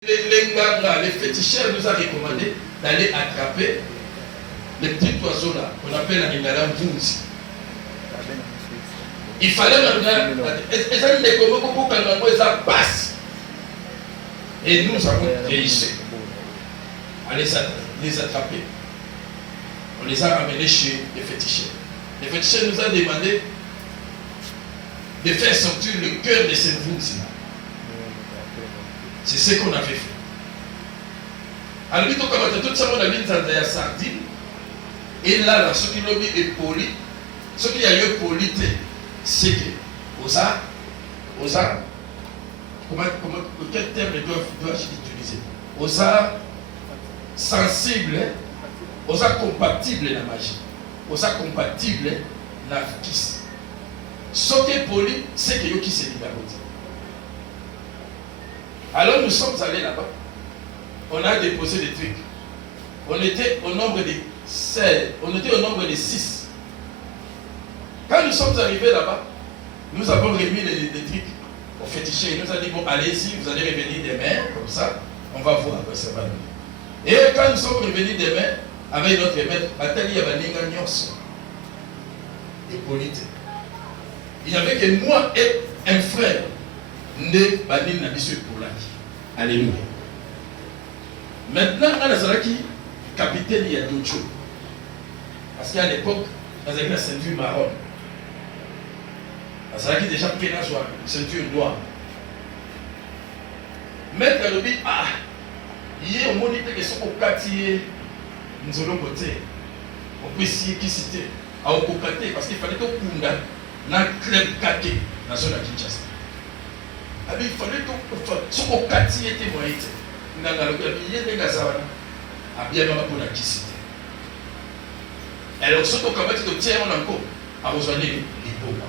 Les féticheurs nous ont recommandé d'aller attraper les petits oiseaux là, qu'on appelle la Ningala Mvunzi. Il fallait maintenant. Et nous avons réussi à les attraper. On les a ramenés chez les féticheurs. Les féticheurs nous ont demandé de faire sortir le cœur de ces Mvunzi là. C'est ce qu'on avait fait. Alors, tout ça, on a mis dans la sardine. Et là, ce qui l'ont mis est poli. Ce qui a eu poli, c'est que, quel terme dois-je utiliser? Aux arts sensibles, aux arts compatibles la magie, aux arts compatibles la kiss. Ce qui est poli, c'est que qui s'est libéré. Alors nous sommes allés là-bas. On a déposé des trucs. On était au nombre de 16. On était au nombre de 6. Quand nous sommes arrivés là-bas, nous avons remis les trucs au féticheur. Il nous a dit, bon, allez-y, vous allez revenir demain, comme ça, on va voir quoi ça va donner. Et quand nous sommes revenus demain, avec notre maître, il y avait et polité. Il n'y avait que moi et un frère. Ne Banin Nabisu pour la. Alléluia. Maintenant, on a capitaine, il y a d'autres choses. Parce qu'à l'époque, on avait la ceinture marron. On a déjà pris la ceinture noire. Maître a dit, ah, il y a un moniteur qui est au quartier, nous allons voter. On peut essayer qui citer. À Okokate, parce qu'il fallait que Kunda, dans le club Kate, dans la zone de Kinshasa. Il fallait que ce qu'on quartier était moyen. Dans le billet de Gazawana, à bien pour la cité. Alors, ce qu'on va dire, tiens, on a encore à rejoindre les pauvres.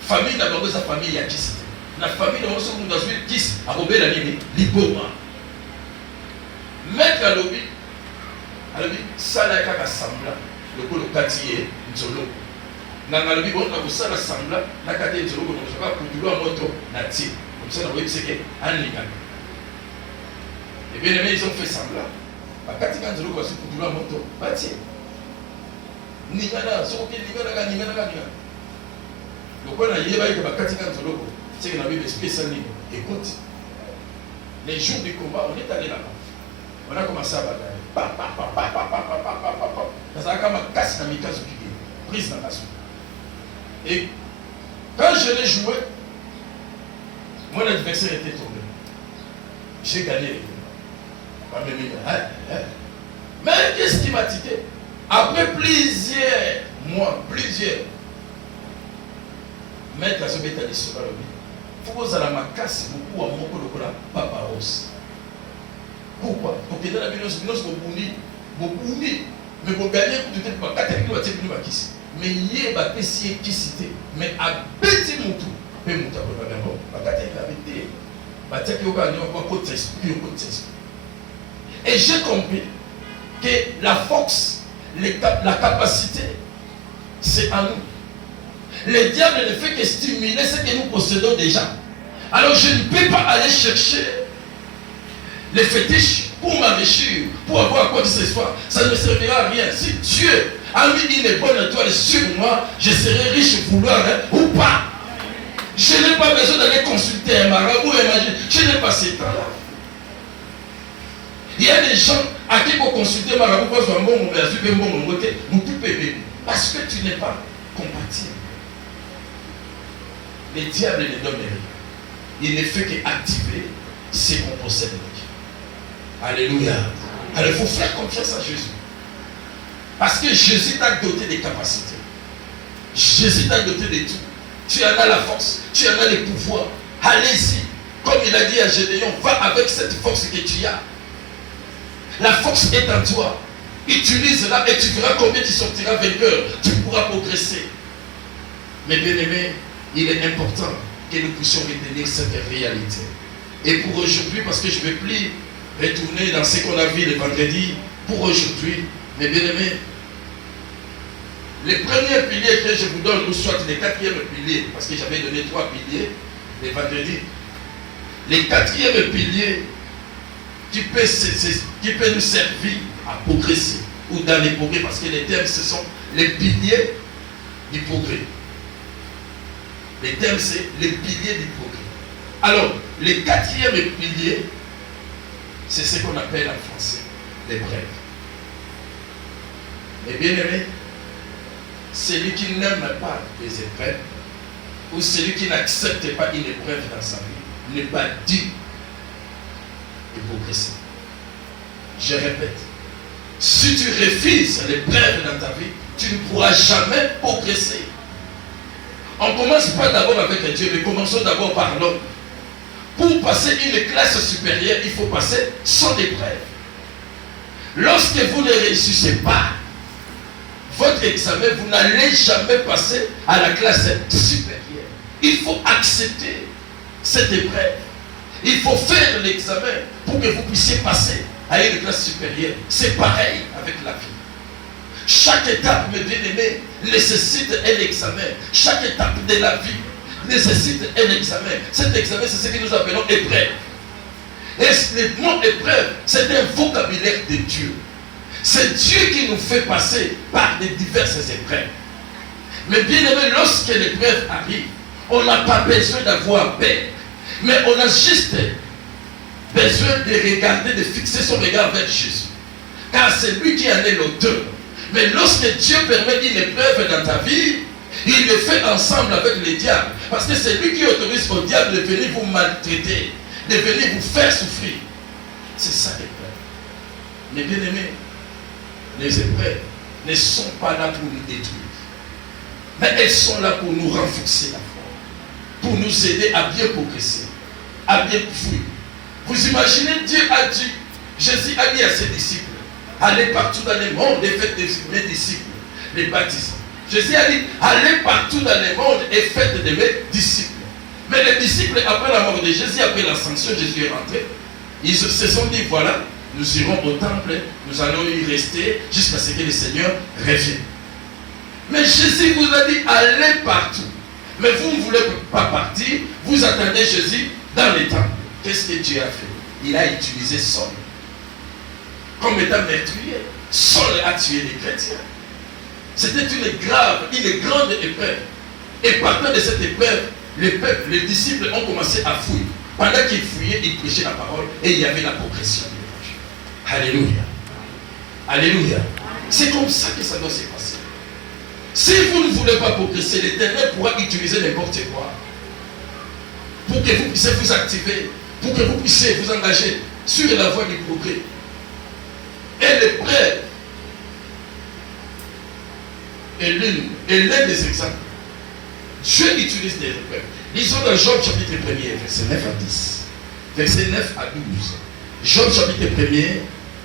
Famille d'abord, sa famille a cité. La famille d'abord, ce qu'on a joué, qui a robé la ligne, les pauvres. Maître à l'objet, ça n'a qu'à assembler, le coup de quartier, Nzolo. Dans le but, on a ça l'assemblée, la quartier Nzolo, on a pour du loin moto, natif. Comme ça, on a vu que c'est un légal. Et bien aimés, ils ont fait semblant. Quand ils ont dit que c'est pour du moto, bâti. Nigana, Nigana. Donc on a dit que c'est qu'on a vu des spécialistes. Écoute, les jours du combat, on est allé là-bas. On a commencé à batailler. Ça a comme un casse dans mes cases prise dans la soupe. Et quand je l'ai joué, mon adversaire était tombé. J'ai gagné. Mais qu'est-ce qui m'a tiqué? Après plusieurs mois, maître à ce bêta de ce balobi, il faut que vous ayez ma casse beaucoup à mon colo papa rose. Pourquoi? Parce que dans la vie, nous sommes beaucoup, mais pour gagner, vous devez pas 4 kilos à tirer ma kiss. Mais il y a des petits qui citent, mais à petit moutou, peu moutou à la maison, à 4 kilos à bêter, à 4 kilos à côté. Et j'ai compris que la force, la capacité, c'est à nous. Le diable ne fait que stimuler ce que nous possédons déjà. Alors je ne peux pas aller chercher les fétiches pour m'enrichir, pour avoir quoi que ce soit. Ça ne me servira à rien. Si Dieu a mis une bonne étoile sur moi, je serai riche vouloir ou pas. Je n'ai pas besoin d'aller consulter un marabout, imagine. Je n'ai pas ces temps-là. Il y a des gens à qui vous consulter marabout parce que tu n'es pas compatible. Le diable ne donne rien. Il ne fait qu'activer ce qu'on possède. Alléluia. Alors il faut faire confiance à Jésus. Parce que Jésus t'a doté des capacités. Jésus t'a doté de tout. Tu en as la force, tu en as le pouvoir. Allez-y. Comme il a dit à Gédéon, va avec cette force que tu as. La force est en toi. Utilise-la et tu verras combien tu sortiras vainqueur. Tu pourras progresser. Mais bien aimé, il est important que nous puissions retenir cette réalité. Et pour aujourd'hui, parce que je ne vais plus retourner dans ce qu'on a vu le vendredi, pour aujourd'hui, mes bien-aimés, les premiers piliers que je vous donne, ou soit les 4e piliers, parce que j'avais donné 3 piliers le vendredi. Les 4e piliers, qui peut nous servir à progresser ou dans les progrès, parce que les thèmes, ce sont les piliers du progrès. Les thèmes, c'est les piliers du progrès. Alors, le quatrième pilier, c'est ce qu'on appelle en français l'épreuve. Mais bien aimé, celui qui n'aime pas les épreuves, ou celui qui n'accepte pas une épreuve dans sa vie, n'est pas digne de progresser. Je répète, si tu refuses l'épreuve dans ta vie, tu ne pourras jamais progresser. On ne commence pas d'abord avec Dieu, mais commençons d'abord par l'homme. Pour passer une classe supérieure, il faut passer sans épreuve. Lorsque vous ne réussissez pas votre examen, vous n'allez jamais passer à la classe supérieure. Il faut accepter cette épreuve. Il faut faire l'examen pour que vous puissiez passer à une classe supérieure. C'est pareil avec la vie. Chaque étape, mes bien-aimés, nécessite un examen. Chaque étape de la vie nécessite un examen. Cet examen, c'est ce que nous appelons épreuve. Et le mot épreuve, c'est un vocabulaire de Dieu. C'est Dieu qui nous fait passer par des diverses épreuves. Mais bien aimé, lorsque l'épreuve arrive, on n'a pas besoin d'avoir peur. Mais on a juste besoin de regarder, de fixer son regard vers Jésus. Car c'est lui qui en est l'auteur. Mais lorsque Dieu permet une épreuve dans ta vie, il le fait ensemble avec le diable. Parce que c'est lui qui autorise au diable de venir vous maltraiter, de venir vous faire souffrir. C'est ça l'épreuve. Mais bien aimés, les épreuves ne sont pas là pour nous détruire. Mais elles sont là pour nous renforcer la foi. Pour nous aider à bien progresser, à bien fuir. Vous imaginez, Dieu a dit, Jésus a dit à ses disciples, allez partout dans le monde et faites mes disciples, les baptisants. Jésus a dit, allez partout dans le monde et faites de mes disciples. Mais les disciples, après la mort de Jésus, après l'ascension, Jésus est rentré. Ils se sont dit, voilà, nous irons au temple, nous allons y rester jusqu'à ce que le Seigneur revienne. Mais Jésus vous a dit, allez partout. Mais vous ne voulez pas partir, vous attendez Jésus dans les temples. Qu'est-ce que Dieu a fait? Il a utilisé Saul comme étant meurtrier. Saul a tué les chrétiens. C'était une grande épreuve. Et partant de cette épreuve, les disciples ont commencé à fuir. Pendant qu'ils fuyaient, ils prêchaient la parole et il y avait la progression de l'évangile. Alléluia. Alléluia. C'est comme ça que ça doit se passer. Si vous ne voulez pas progresser, l'Éternel pourra utiliser n'importe quoi pour que vous puissiez vous activer, pour que vous puissiez vous engager sur la voie du progrès. Et l'épreuve est l'un des exemples. Dieu utilise des épreuves. Lisons dans Job chapitre 1er, verset 9 à 10. Verset 9 à 12. Job chapitre 1er,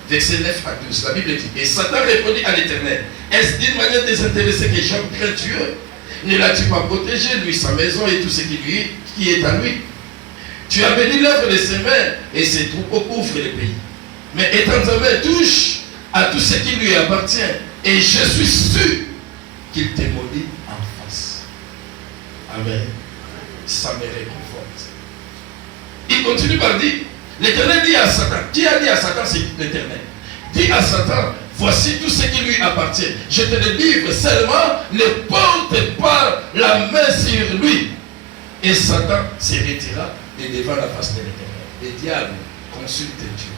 verset 9 à 12. La Bible dit, et Satan répondit à l'Éternel, est-ce d'une manière désintéressée que Job craint Dieu? Ne l'as-tu pas protégé, lui, sa maison et tout ce qui est à lui? Tu as béni l'œuvre de ses mains et ses troupeaux couvrent le pays. Mais étant ta main touche à tout ce qui lui appartient, et je suis sûr qu'il te maudit en face. Amen. Ça me réconforte. Il continue par dire, l'Éternel dit à Satan, qui a dit à Satan, c'est l'Éternel. Dit à Satan, voici tout ce qui lui appartient. Je te le livre, seulement ne porte pas la main sur lui. Et Satan se retira de devant la face de l'Éternel. Le diable consulte Dieu.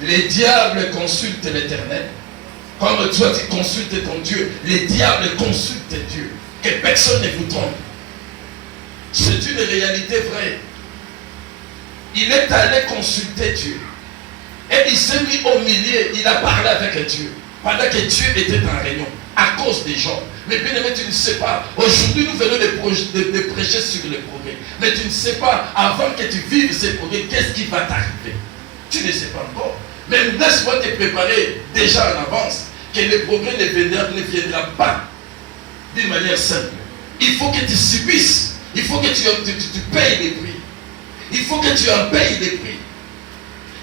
Le diable consulte l'Éternel. Comme toi tu consultes ton Dieu, le diable consulte Dieu. Que personne ne vous trompe. C'est une réalité vraie. Il est allé consulter Dieu. Et il s'est mis au milieu, il a parlé avec Dieu. Pendant que Dieu était en réunion, à cause des gens. Mais bien aimé, tu ne sais pas. Aujourd'hui, nous venons de prêcher sur le progrès. Mais tu ne sais pas, avant que tu vives ces progrès, qu'est-ce qui va t'arriver? Tu ne sais pas encore. Mais laisse-moi te préparer déjà en avance, que le progrès ne viendra pas d'une manière simple. Il faut que tu subisses. Il faut que tu payes les prix. Il faut que tu en payes les prix.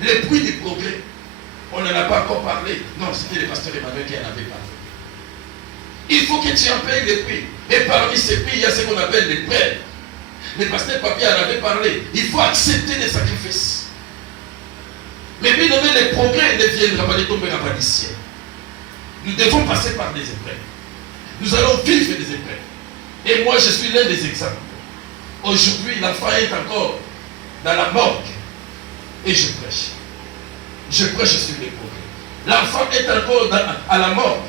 Les prix du progrès. On n'en a pas encore parlé. Non, c'était le pasteur Emmanuel qui en avait parlé. Il faut que tu en payes les prix. Et parmi ces prix, il y a ce qu'on appelle les prêts. Le pasteur Papier en avait parlé. Il faut accepter des sacrifices. Mais bien aimé, les progrès ne viendront pas, ne tomberont pas du ciel. Nous devons passer par des épreuves. Nous allons vivre des épreuves. Et moi, je suis l'un des exemples. Aujourd'hui, l'enfant est encore dans la morgue. Et je prêche. Je prêche sur les progrès. L'enfant est encore à la morgue.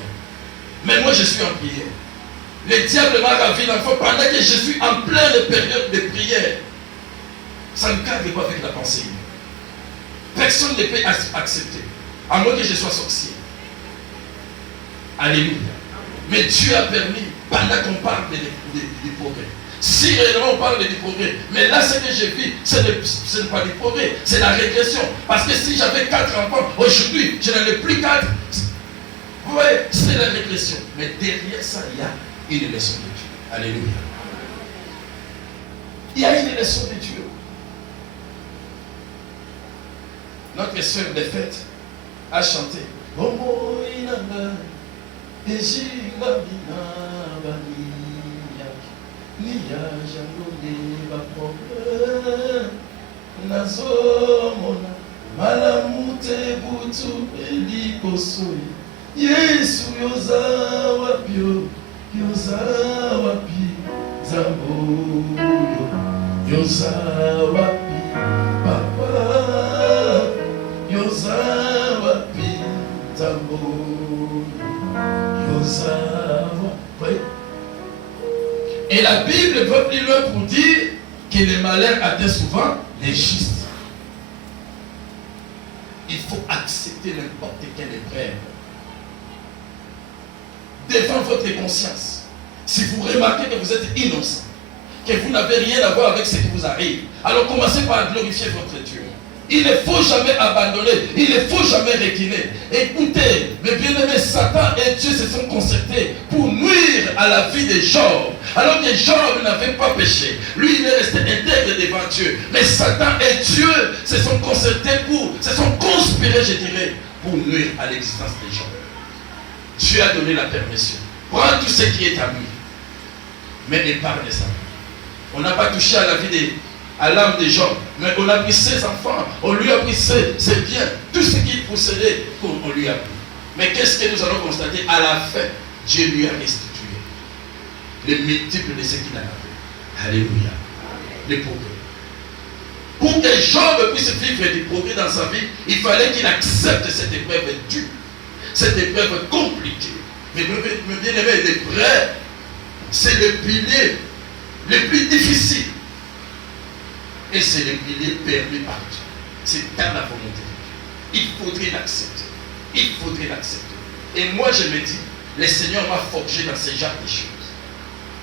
Mais moi, je suis en prière. Le diable m'a ravi l'enfant pendant que je suis en pleine période de prière. Ça ne cadre pas avec la pensée. Personne ne peut accepter. À moins que je sois sorcier. Alléluia. Mais Dieu a permis, pendant qu'on parle du progrès. Si réellement on parle du progrès, mais là ce que j'ai vu, ce n'est pas du progrès, c'est la régression. Parce que si j'avais 4 enfants, aujourd'hui, je n'en ai plus 4. Vous voyez, c'est la régression. Mais derrière ça, il y a une leçon de Dieu. Alléluia. Il y a une leçon de Dieu. Notre sœur des fêtes a chanté. Yesu yoza wapio, yoza wapi, zambo yoza wapi, papa, yoza wapi, zambo yoza wapi. Et la Bible va plus loin pour dire que le malheur atteint souvent les justes. Il faut accepter n'importe quelle épreuve. Devant votre conscience, si vous remarquez que vous êtes innocent, que vous n'avez rien à voir avec ce qui vous arrive, alors commencez par glorifier votre Dieu. Il ne faut jamais abandonner, il ne faut jamais reculer. Écoutez, mes bien-aimés, Satan et Dieu se sont concertés pour nuire à la vie de Job. Alors que Job n'avait pas péché, lui il est resté intègre devant Dieu. Mais Satan et Dieu se sont concertés se sont conspirés, je dirais, pour nuire à l'existence de Job. Dieu a donné la permission. Prends tout ce qui est à lui, mais épargne ça. On n'a pas touché à la vie à l'âme de Job, mais on a pris ses enfants, on lui a pris ses biens, tout ce qu'il possédait, on lui a pris. Mais qu'est-ce que nous allons constater? À la fin, Dieu lui a restitué les multiples de ce qu'il en avait. Alléluia. Les progrès. Pour que Job puisse vivre du progrès dans sa vie, il fallait qu'il accepte cette épreuve dure, cette épreuve compliquée. Mais bien aimé, l'épreuve, c'est le pilier le plus difficile. Et c'est le pilier permis par Dieu. C'est dans la volonté de Dieu. Il faudrait l'accepter. Il faudrait l'accepter. Et moi je me dis, le Seigneur m'a forgé dans ce genre de choses.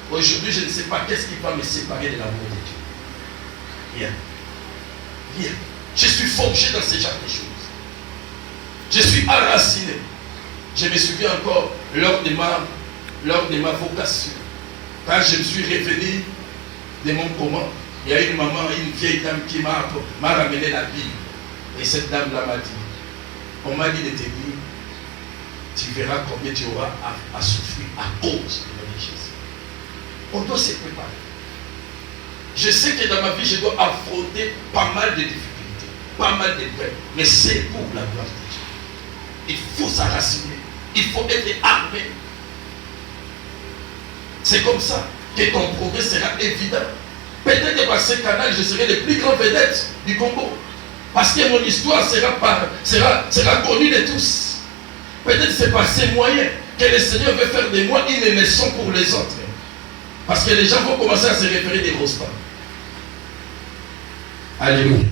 Aujourd'hui, je ne sais pas qu'est-ce qui va me séparer de l'amour de Dieu. Rien. Rien. Je suis forgé dans ce genre de choses. Je suis enraciné. Je me souviens encore lors de ma vocation. Quand je me suis revenu de mon commun, il y a une maman, une vieille dame qui m'a ramené la Bible. Et cette dame-là m'a dit, on m'a dit de te dire, tu verras combien tu auras à souffrir à cause de la richesse. On doit se préparer. Je sais que dans ma vie, je dois affronter pas mal de difficultés, pas mal d'épreuves, mais c'est pour la gloire de Dieu. Il faut s'enraciner, il faut être armé. C'est comme ça que ton progrès sera évident. Peut-être que par ce canal, je serai le plus grand vedette du Congo. Parce que mon histoire sera connue de tous. Peut-être que c'est par ces moyens que le Seigneur veut faire de moi une leçon pour les autres. Parce que les gens vont commencer à se référer des grosses femmes. Alléluia.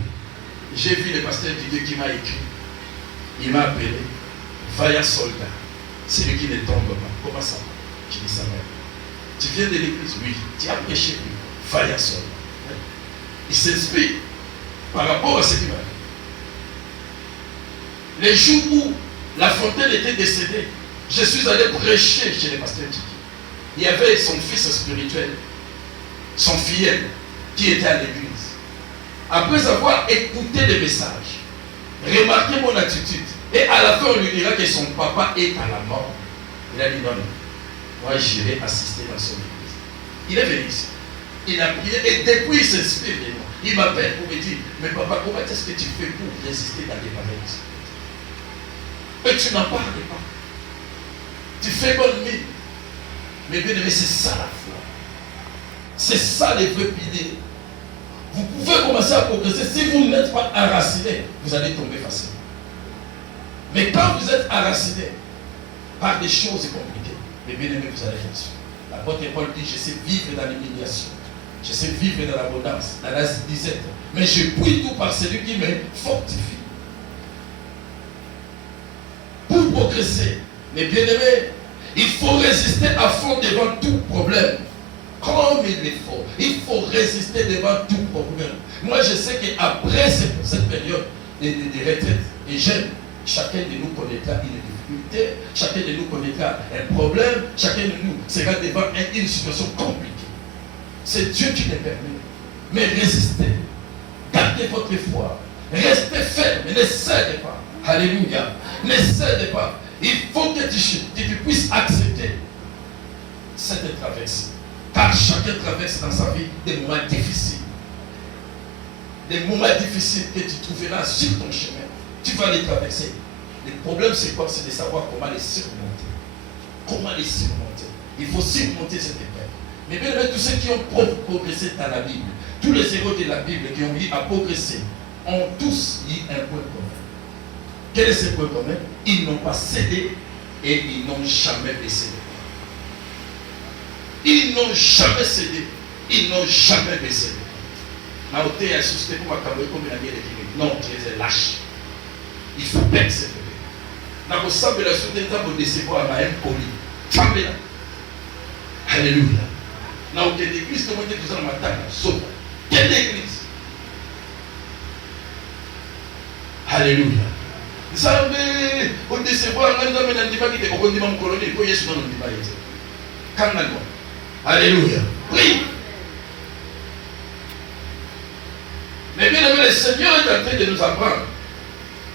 J'ai vu le pasteur du Dieu qui m'a écrit. Il m'a appelé vaillant soldat. Celui qui ne tombe pas. Comment ça va? Je dis ça va. Tu viens de l'église? Oui. Tu as prêché? Oui. Vaillant soldat. Il s'inspire par rapport à ce qu'il m'a dit. Les jours où La Fontaine était décédée, je suis allé prêcher chez le pasteur Tiki. Il y avait son fils spirituel, son filleul, qui était à l'église. Après avoir écouté les messages, remarqué mon attitude, et à la fin on lui dira que son papa est à la mort. Il a dit non, moi j'irai assister dans son église. Il est venu ici. Il a prié et depuis il s'inspire de moi. Il m'appelle pour me dire, mais papa, comment est-ce que tu fais pour résister dans les pareilles? Et tu n'en parles pas. Tu fais bonne mine. Mais bien aimé, c'est ça la foi. C'est ça les vrais piliers. Vous pouvez commencer à progresser. Si vous n'êtes pas enraciné, vous allez tomber facilement. Mais quand vous êtes enraciné par des choses compliquées, mais bien aimé, vous allez réussir. L'apôtre Paul dit, je sais vivre dans l'humiliation. Je sais vivre dans l'abondance, dans la disette. Mais je puis tout par celui qui me fortifie. Pour progresser, mes bien-aimés, il faut résister à fond devant tout problème. Comme il est fort, il faut résister devant tout problème. Moi, je sais qu'après cette période de retraite et jeûne, chacun de nous connaîtra une difficulté, chacun de nous connaîtra un problème, chacun de nous sera devant une situation compliquée. C'est Dieu qui le permet. Mais résistez. Gardez votre foi. Restez ferme. Ne cédez pas. Alléluia. Ne cédez pas. Il faut que tu puisses accepter cette traversée. Car chacun traverse dans sa vie des moments difficiles. Des moments difficiles que tu trouveras sur ton chemin. Tu vas les traverser. Le problème, c'est quoi? C'est de savoir comment les surmonter. Comment les surmonter. Il faut surmonter cette épreuve. Mais bien, tous ceux qui ont progressé dans la Bible, tous les héros de la Bible qui ont eu à progresser, ont tous eu un point commun. Quel est ce point commun? Ils n'ont pas cédé et ils n'ont jamais baissé. Ils n'ont jamais cédé. Ils n'ont jamais baissé. Non, tu es lâche. Il faut persévérer. Dans le sable de la société, vous décevez à un poli. Alléluia. Non, quelle église, comment tu es dans ma table? Quelle église? Alléluia. Vous savez, on décevait un homme dans le débat qui était au condiment colonie, pour Yesu dans le débat. Alléluia. Oui. Mais bien aimé, le Seigneur est en train de nous apprendre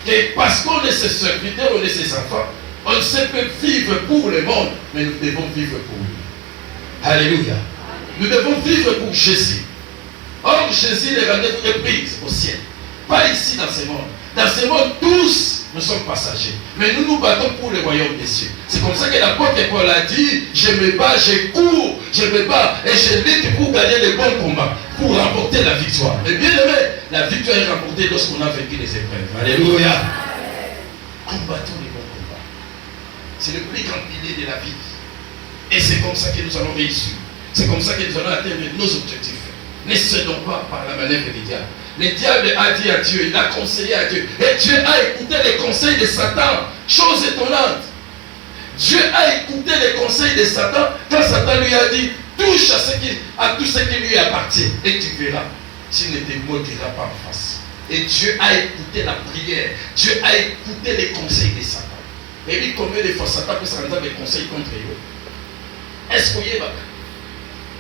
que parce qu'on est ses serviteurs, on est ses enfants, on ne sait pas vivre pour le monde, mais nous devons vivre pour lui. Alléluia. Nous devons vivre pour Jésus. Or, Jésus, les rendez-vous est prise au ciel. Pas ici dans ce monde. Dans ce monde, tous, nous sommes passagers. Mais nous nous battons pour le royaume des cieux. C'est comme ça que l'apôtre Paul a dit, je me bats, je cours, je me bats et je lutte pour gagner les bons combats, pour remporter la victoire. Mais bien aimé, la victoire est remportée lorsqu'on a vaincu les épreuves. Alléluia. Combattons les bons combats. C'est le plus grand pilier de la vie. Et c'est comme ça que nous allons réussir. C'est comme ça que nous allons atteindre nos objectifs. Ne cédons pas par la manœuvre du diable. Le diable a dit à Dieu, il a conseillé à Dieu. Et Dieu a écouté les conseils de Satan. Chose étonnante. Dieu a écouté les conseils de Satan quand Satan lui a dit, touche à tout ce qui lui appartient. Et tu verras, tu ne te maudiras pas en face. Et Dieu a écouté la prière. Dieu a écouté les conseils de Satan. Et lui, combien de fois Satan peut s'arrêter des conseils contre eux? Est-ce que vous voyez?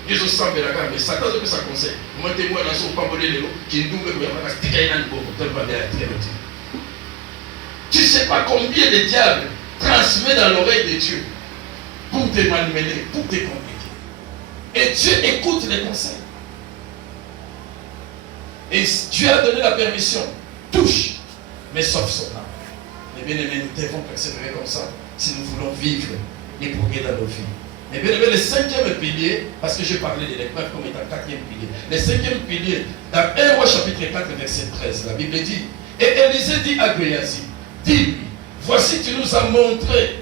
Ils ont semblé la gamme, mais Satan peut sa conseil. Moi, moi, dans son pambolé de l'eau, qui nous met à tu ne sais pas combien de diables transmet dans l'oreille de Dieu pour te malmener, pour te compliquer. Et Dieu écoute les conseils. Et Dieu a donné la permission. Touche, mais sauf son âme. Mais bien aimés, nous devons persévérer comme ça si nous voulons vivre et progresser dans nos vies. Mais bien aimé, le cinquième pilier, parce que j'ai parlé de l'épreuve comme étant quatrième pilier. Le cinquième pilier, dans 1 Roi chapitre 4, verset 13, la Bible dit, et Élisée dit à Géasi, dis-lui, voici tu nous as montré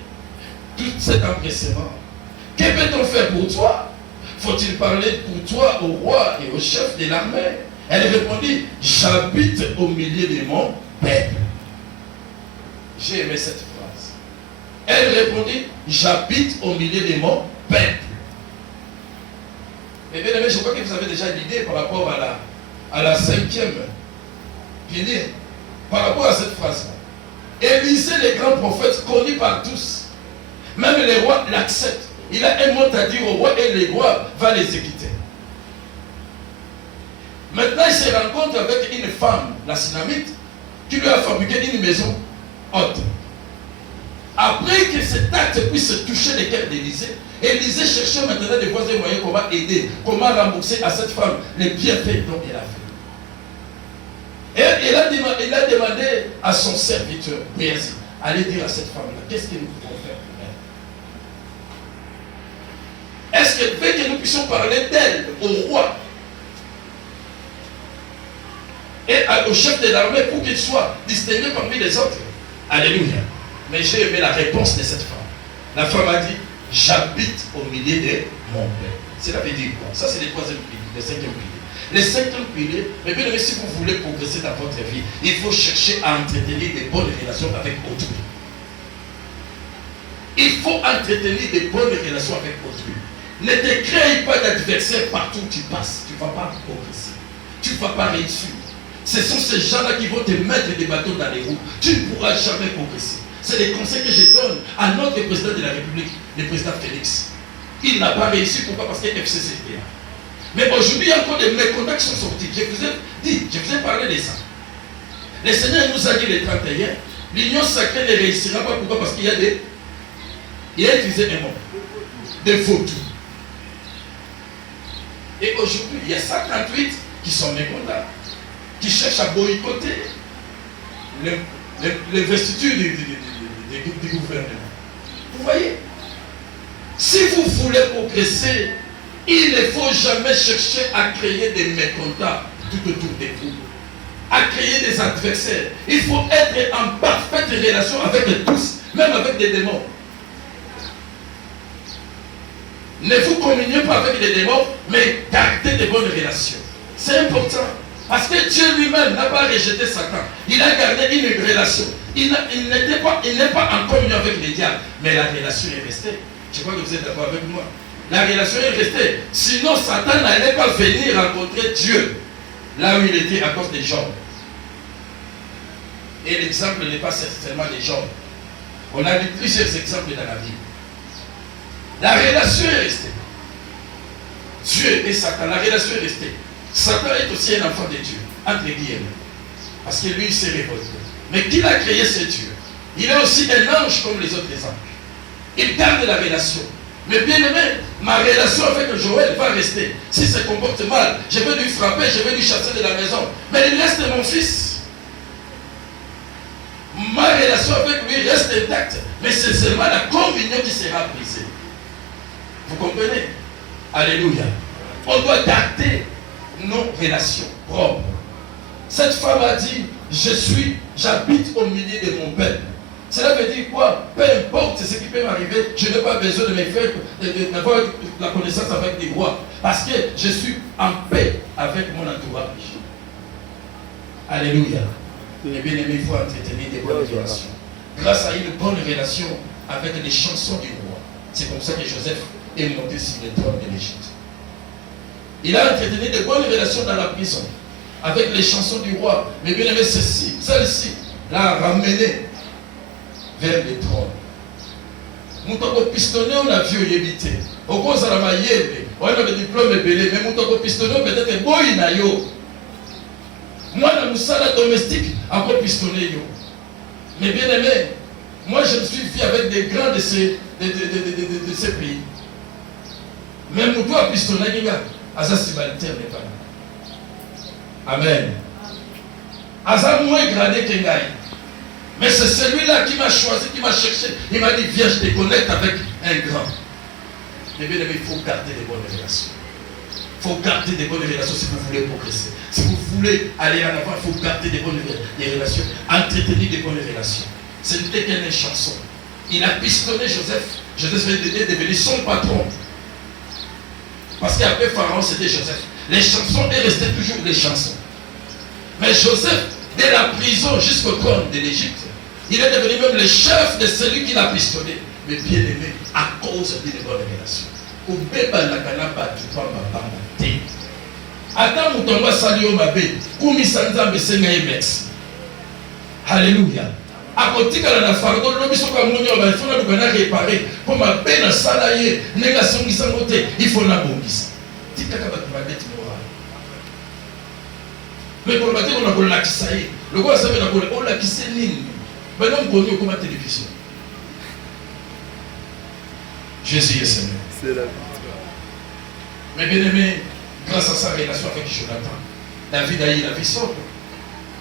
tout cet empressement. Que peut-on faire pour toi? Faut-il parler pour toi au roi et au chef de l'armée? Elle répondit, j'habite au milieu de mon peuple. J'ai aimé cette phrase. Elle répondit, j'habite au milieu de mon peuple. Et bien aimé, je crois que vous avez déjà l'idée par rapport à la cinquième pilier, par rapport à cette phrase-là. Élisée, le grand prophète, connu par tous, même les rois l'acceptent. Il a un mot à dire au roi et le roi va l'exécuter. Maintenant, il se rencontre avec une femme, la Sunamite, qui lui a fabriqué une maison haute. Après que cet acte puisse toucher les cœurs d'Élisée, Élisée cherchait maintenant de voir des moyens comment aider, comment rembourser à cette femme les bienfaits dont elle a fait. Et il a demandé à son serviteur, Géasi, allez dire à cette femme-là, qu'est-ce que nous pouvons faire pour elle? Est-ce qu'elle veut que nous puissions parler d'elle au roi et au chef de l'armée pour qu'il soit distingué parmi les autres? Alléluia. Mais j'ai aimé la réponse de cette femme. La femme a dit, j'habite au milieu de mon père. Cela veut dire quoi? Ça, c'est le troisième pilier, le cinquième pilier. Le cinquième pilier, mais bien aimé, si vous voulez progresser dans votre vie, il faut chercher à entretenir des bonnes relations avec autrui. Il faut entretenir des bonnes relations avec autrui. Ne te crée pas d'adversaire partout où tu passes. Tu ne vas pas progresser. Tu ne vas pas réussir. Ce sont ces gens-là qui vont te mettre des bâtons dans les roues. Tu ne pourras jamais progresser. C'est les conseils que je donne à notre président de la République, le président Félix. Il n'a pas réussi. Pourquoi? Parce que FCC est là. Mais aujourd'hui, il y a encore des mécontents qui sont sortis. Je vous ai parlé de ça. Le Seigneur nous a dit le 31, l'union sacrée ne réussira pas. Pourquoi? Parce qu'il y a des... Il a utilisé un mot. Des vautours. Et aujourd'hui, il y a 138 qui sont mécontents, qui cherchent à boycotter les vestitures du gouvernement. Vous voyez? Si vous voulez progresser, il ne faut jamais chercher à créer des mécontents tout autour de vous, à créer des adversaires. Il faut être en parfaite relation avec tous, même avec des démons. Ne vous communiez pas avec les démons, mais gardez de bonnes relations. C'est important. Parce que Dieu lui-même n'a pas rejeté Satan. Il a gardé une relation. Il n'est pas en communion avec les diables, mais la relation est restée. Je crois que vous êtes d'accord avec moi. La relation est restée. Sinon, Satan n'allait pas venir rencontrer Dieu là où il était à cause des gens. Et l'exemple n'est pas seulement des gens. On a vu plusieurs exemples dans la Bible. La relation est restée. Dieu et Satan, la relation est restée. Satan est aussi un enfant de Dieu, entre guillemets. Parce que lui, il s'est révolté. Mais qui l'a créé, c'est Dieu. Il est aussi un ange comme les autres anges. Il garde la relation. Mais bien aimé, ma relation avec Joël va rester. S'il se comporte mal, je vais lui frapper, je vais lui chasser de la maison. Mais il reste mon fils. Ma relation avec lui reste intacte. Mais c'est seulement la communion qui sera brisée. Vous comprenez? Alléluia. On doit garder nos relations propres. Cette femme a dit, j'habite au milieu de mon peuple. Cela veut dire quoi? Peu importe ce qui peut m'arriver, je n'ai pas besoin de me faire, d'avoir la connaissance avec des rois. Parce que je suis en paix avec mon entourage. Alléluia. Et bien aimé, il faut entretenir des bonnes relations. Grâce à une bonne relation avec les chansons du roi. C'est comme ça que Joseph est monté sur le trône de l'Égypte. Il a entretenu de bonnes relations dans la prison avec les chansons du roi. Mais bien aimé, celle-ci l'a ramené vers le trône. Moutoko pistonné, on a vu éviter. Au cause de la maillette, on a le diplôme belé, mais moutoko pistonné, peut-être boy na yo. Moi, la moussala domestique, encore pistonné yo. Mais bien aimé, moi je me suis vu avec des grands de ces pays. Mais moutou a pistonné, Asa Sibaliter n'est pas là. Amen. Asa moins gradé qu'Engaï. Mais c'est celui-là qui m'a choisi, qui m'a cherché. Il m'a dit, viens, je te connecte avec un grand. Mais bien aimé, il faut garder des bonnes relations. Il faut garder des bonnes relations si vous voulez progresser. Si vous voulez aller en avant, il faut garder des bonnes relations. Entretenir des bonnes relations. Ce n'était qu'une chanson. Il a pistonné Joseph. Joseph est devenu son patron. Parce qu'après Pharaon, c'était Joseph. Les chansons est resté toujours des chansons. Mais Joseph, dès la prison jusqu'au trône de l'Égypte, il est devenu même le chef de celui qui l'a pistonné. Mais bien aimé, à cause d'une bonne relation. Alléluia. akotikala na fardo lobi soka munyo ba ifona lukana réparer pour ma peine salaye nenga songisa ngote ifona bongisa tikaka ba bati moral mais pour battre on a kolakisa ye le quoi ça veut dire on la kise nini ba non konyo comme télévision Jésus est Seigneur. C'est la victoire. Mais bien aimé, grâce à sa relation avec Jonathan, David a eu la vie sobre.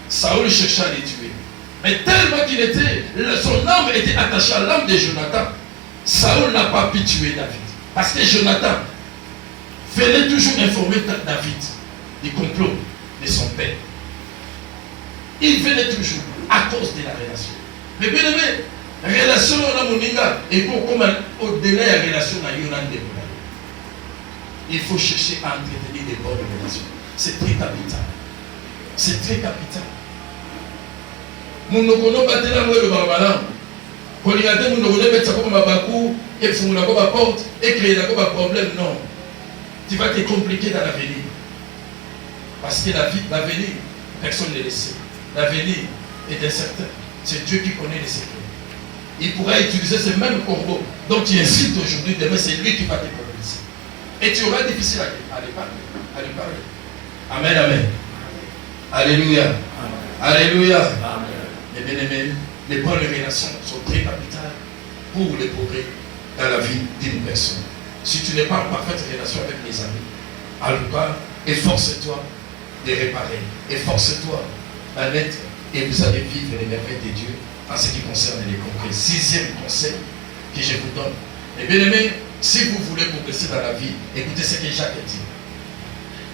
Saül chercha à les tuer. Mais tellement qu'il était, son âme était attachée à l'âme de Jonathan, Saül n'a pas pu tuer David. Parce que Jonathan venait toujours informer David du complot de son père. Il venait toujours à cause de la relation. Mais bien aimé, la relation na moninga et pour comme au-delà de la relation na Yolande. Il faut chercher à entretenir des bonnes relations. C'est très capital. C'est très capital. Nous ne connaissons pas le barbalan. Quand il y a des gens qui ont des porte et créer des problèmes, non. Tu vas te compliquer dans l'avenir. Parce que la vie, l'avenir, personne ne le sait. L'avenir est incertain. C'est Dieu qui connaît les secrets. Il pourra utiliser ce même corbeau dont tu insultes aujourd'hui, demain c'est lui qui va te propulser. Et tu auras difficile à lui parler. Amen, amen. Alléluia. Alléluia. Les bien-aimés, les bonnes relations sont très capitales pour le progrès dans la vie d'une personne. Si tu n'es pas en parfaite relation avec les amis, en tout cas, efforce-toi de réparer. Efforce-toi d'en être et vous allez vivre les merveilles de Dieu en ce qui concerne les congrès. 6e conseil que je vous donne. Les bien-aimés, si vous voulez progresser dans la vie, écoutez ce que Jacques dit.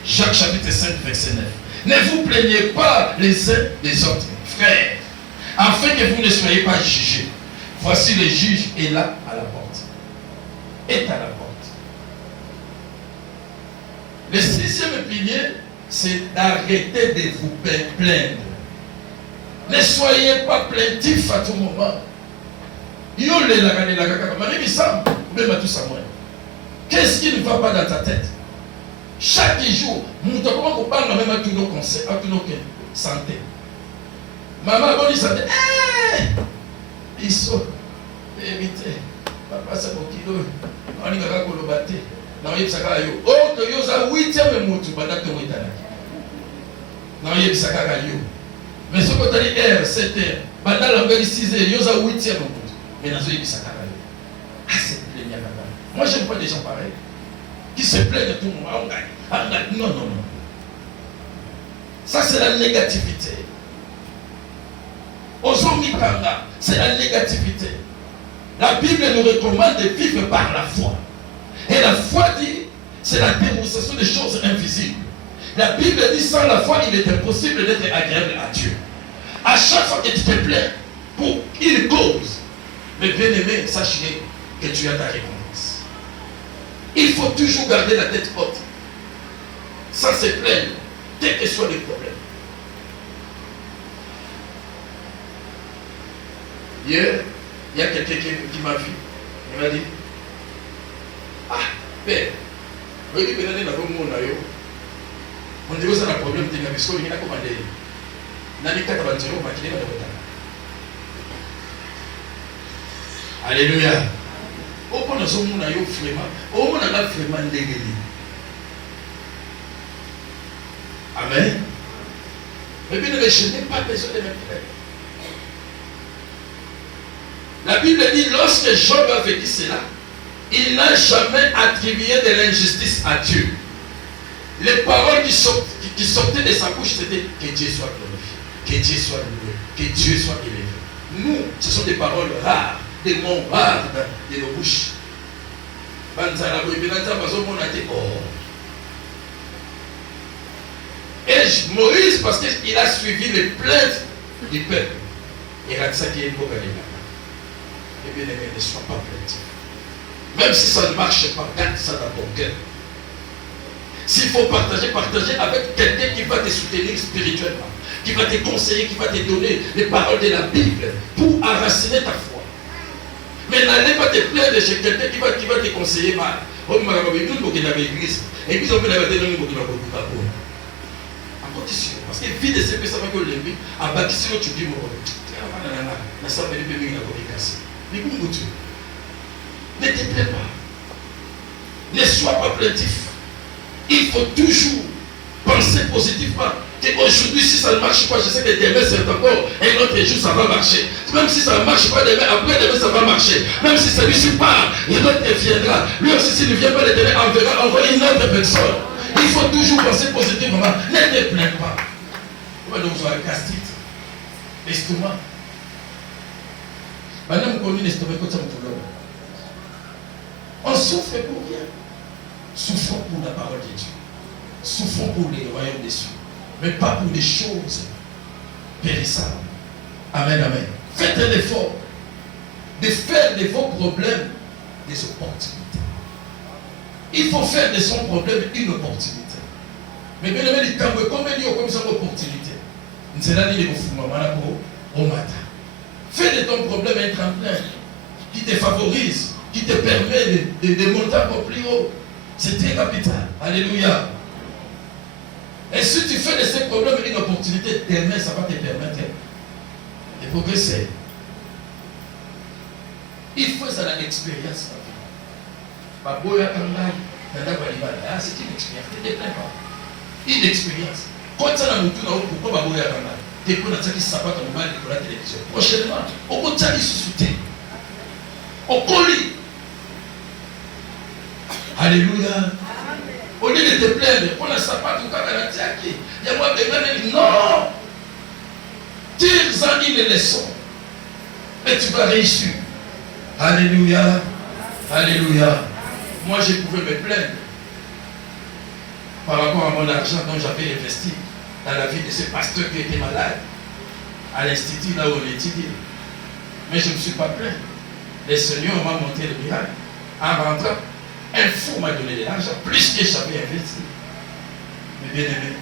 Jacques chapitre 5, verset 9. Ne vous plaignez pas les uns des autres, frères, afin que vous ne soyez pas jugés. Voici le juge est là à la porte. Est à la porte. Le 6e pilier, c'est d'arrêter de vous plaindre. Ne soyez pas plaintifs à tout moment. Qu'est-ce qui ne va pas dans ta tête? Chaque jour, nous devons parler même à tous nos conseils, à tous nos santé. Maman, bonne santé. Ils sont évité. Papa, c'est mon kilo. On y va le battre. Non, il y a ça. Oh, tu as 8e moutou, pendant que tu es là. Non, il y a ça. Mais ce que tu as dit, R, 7h, pendant la 6h, il y a 8e moutou. Mais dans ce cas, ah, c'est plaignant. Moi, je n'aime pas des gens pareils qui se plaignent de tout le monde. Non, non, non. Ça, c'est la négativité. Ozomikanga, c'est la négativité. La Bible nous recommande de vivre par la foi. Et la foi dit, c'est la démonstration des choses invisibles. La Bible dit, sans la foi, il est impossible d'être agréable à Dieu. À chaque fois que tu te plains pour une cause, mais bien aimé, sachez que tu as ta récompense. Il faut toujours garder la tête haute, sans se plaindre, quels que soient les problèmes. Hier, il y a quelqu'un qui m'a vu. Il m'a dit, ah, père, on dit que on dit que c'est un problème, il y a commandé. Alléluia. Au point de ce moment, on a vraiment dégagé. Amen. Mais bien, je n'ai pas besoin de me plaindre. La Bible dit, lorsque Job a vécu cela, il n'a jamais attribué de l'injustice à Dieu. Les paroles qui sortaient de sa bouche, c'était que Dieu soit glorifié, que Dieu soit loué, que Dieu soit élevé. Nous, ce sont des paroles rares, des mots rares de nos bouches. Et Moïse, parce qu'il a suivi les plaintes du peuple, il a dit ça qui est beau. Et bien aimé, ne sois pas plaintif. Même si ça ne marche pas, garde ça dans ton cœur. S'il faut partager, partager avec quelqu'un qui va te soutenir spirituellement, qui va te conseiller, qui va te donner les paroles de la Bible pour enraciner ta foi. Mais n'allez pas te plaindre chez quelqu'un qui va te conseiller mal. On m'a dit que nous avons l'église. Et puis on m'a dit que nous avons encore ici. Parce que vite de ces personnes qui ont levé, à bâtir sur tu dis, mais ça va être bien cassé. Mais comment tu ne te plains pas. Ne sois pas plaintif. Il faut toujours penser positivement. Et aujourd'hui, si ça ne marche pas, je sais que demain c'est encore un autre autre jour, ça va marcher. Même si ça ne marche pas demain, après demain, ça va marcher. Même si celui-ci part, il y en a qui viendra. Lui aussi, s'il ne vient pas, l'Éternel enverra encore une autre personne. Il faut toujours penser positivement. Ne te plains pas. Donc, vous avez gastrite, estomac. Maintenant, vous connaissez l'estomac comme ça, on souffre pour rien. Souffrons pour la parole de Dieu. Souffrons pour les royaumes des cieux. Mais pas pour des choses périssables. Amen, amen. Faites un effort de faire de vos problèmes des opportunités. Il faut faire de son problème une opportunité. Mais bien aimé, comme il dit, comme ça, une opportunité. Nous allons dire au matin. Fais de ton problème un tremplin qui te favorise, qui te permet de monter encore plus haut. C'est très capital. Alléluia. Et si tu fais de ces problèmes une opportunité, demain, ça va te permettre de progresser. Il faut ça dans l'expérience. C'est une expérience. Ne te plains pas. Une expérience. Quand ça n'a pas pourquoi Baboya Kanga? Tu peux dire que ça va te mobile pour la télévision. Prochainement, au bout de ça, il se soutient. Au colis. Alléluia. Au lieu de te plaindre, on a sapin tout cas à la tiaki. Il y a moi qui non. Tire-en une leçon. Et tu vas réussir. Alléluia. Alléluia. Moi, je pouvais me plaindre par rapport à mon argent dont j'avais investi dans la vie de ce pasteur qui était malade à l'institut là où on étudiait. Mais je ne me suis pas plaint. Le Seigneur m'a monté le miracle. En rentrant, un fou m'a donné de l'argent, plus que j'avais investi. Mais bien aimé,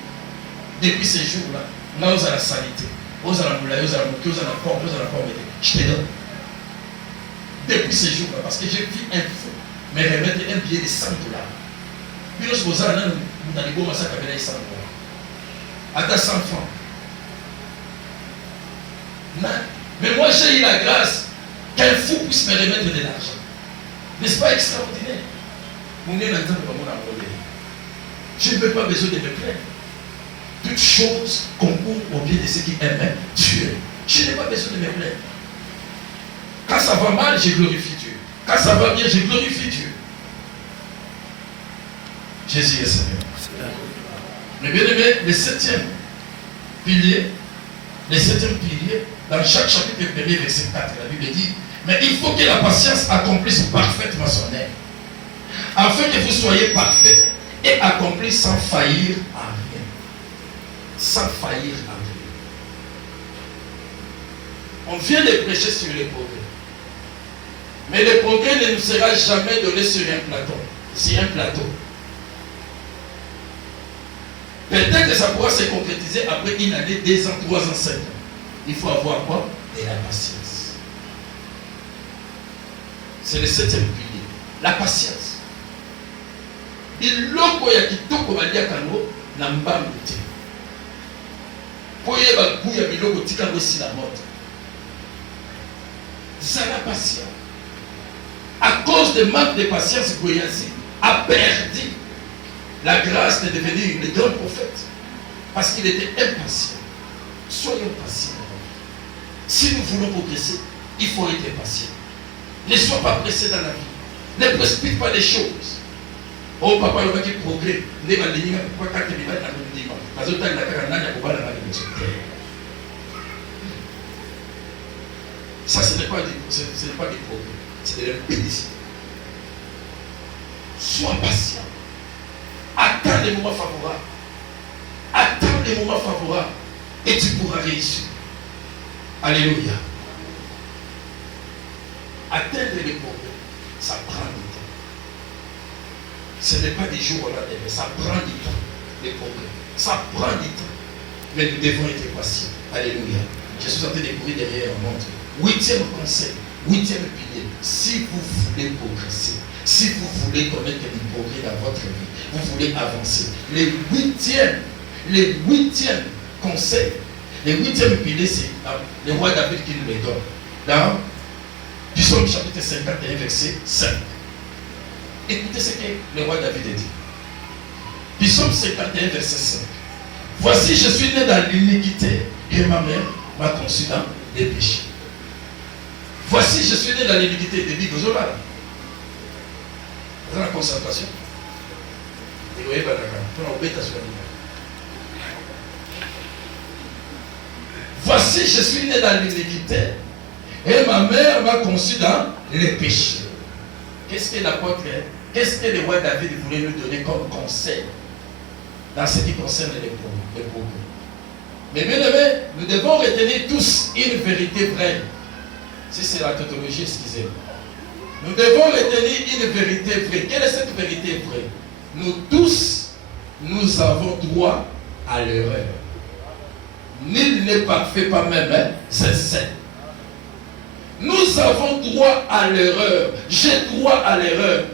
depuis ces jours-là, là où on a la sanité, où on a la moulée, où on a la moquée, où on a la forme, où on a la forme, je te donne. Depuis ces jours-là, parce que j'ai vu un fou me remettre un billet de 100 $. Puis lorsque vous allez dans les beaux massacres avec 100 $. À 100 francs. Non. Mais moi j'ai eu la grâce qu'un fou puisse me remettre de l'argent. N'est-ce pas extraordinaire? Je n'ai pas besoin de me plaindre. Toutes choses concourent au bien de ceux qui aiment Dieu. Je n'ai pas besoin de me plaindre. Quand ça va mal, je glorifie Dieu. Quand ça va bien, je glorifie Dieu. Jésus est Seigneur. Mais bien aimé, le septième pilier, dans chaque chapitre 1, verset 4, la Bible dit, mais il faut que la patience accomplisse parfaitement son œuvre, afin que vous soyez parfaits et accomplis sans faillir à rien. Sans faillir à rien. On vient de prêcher sur les progrès. Mais le progrès ne nous sera jamais donné sur un plateau. Peut-être que ça pourra se concrétiser après une année, 2 ans, 3 ans, 5 ans. Il faut avoir quoi? De la patience. C'est le 7e pilier. La patience. Biloko ya kitoko balia kango na mbambo te. Poye babu ya biloko tika ngosi la mode. C'est la patience. À cause de manque de patience, Goyazi a perdu la grâce de devenir le grand prophète. Parce qu'il était impatient. Soyons patients. Si nous voulons progresser, il faut être patient. Ne sois pas pressé dans la vie. Ne précipite pas les choses. Oh papa, le qui progrès. Ça, ce n'est pas des progrès. C'est de l'impédition. Sois patient. Attends les moments favorables. Attends les moments favorables. Et tu pourras réussir. Alléluia. Atteindre les progrès, ça prend du temps. Ce n'est pas des jours au lendemain, ça prend du temps. Les progrès, ça prend du temps. Mais nous devons être patients. Alléluia. Je suis en train de courir derrière un monde. 8e conseil, 8e pilier. Si vous voulez progresser, si vous voulez commettre du progrès dans votre vie, vous voulez avancer. Le 8e conseil, le 8e pilier, c'est le roi David qui nous le donne. Dans Psaume chapitre 51, verset 5. Écoutez ce que le roi David a dit. Psaume 51, verset 5. Voici, je suis né dans l'iniquité et ma mère m'a conçu dans les péchés. Voici, je suis né dans l'iniquité de vie. Vous avez la concentration. Voici, je suis né dans l'iniquité et ma mère m'a conçu dans les péchés. Qu'est-ce que l'apôtre, qu'est-ce que le roi David voulait nous donner comme conseil dans ce qui concerne les pauvres? Mais bien aimé, nous devons retenir tous une vérité vraie. Si c'est la tautologie, excusez-moi. Nous devons retenir une vérité vraie. Quelle est cette vérité vraie? Nous tous, nous avons droit à l'erreur. Nul n'est parfait, pas même sincère. Nous avons droit à l'erreur. J'ai droit à l'erreur.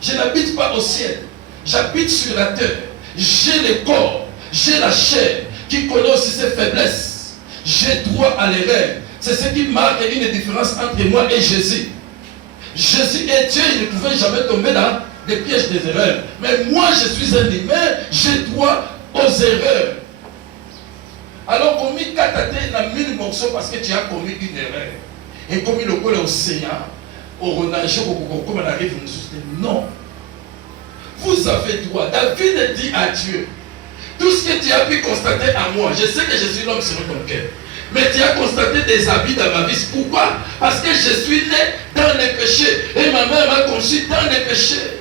Je n'habite pas au ciel. J'habite sur la terre. J'ai le corps. J'ai la chair qui connaît aussi ses faiblesses. J'ai droit à l'erreur. C'est ce qui marque une différence entre moi et Jésus. Jésus est Dieu, il ne pouvait jamais tomber dans des pièges des erreurs. Mais moi, je suis un humain, j'ai droit aux erreurs. Alors, commis kataté n'a mis le morceau parce que tu as commis une erreur. Et comme il le colle au Seigneur, au renage, comme on arrive, vous nous soutenez. Non. Vous avez droit. David dit à Dieu, tout ce que tu as pu constater à moi, je sais que je suis l'homme selon ton cœur. Mais tu as constaté des habits dans ma vie. Pourquoi? Parce que je suis né dans les péchés. Et ma mère m'a conçu dans les péchés.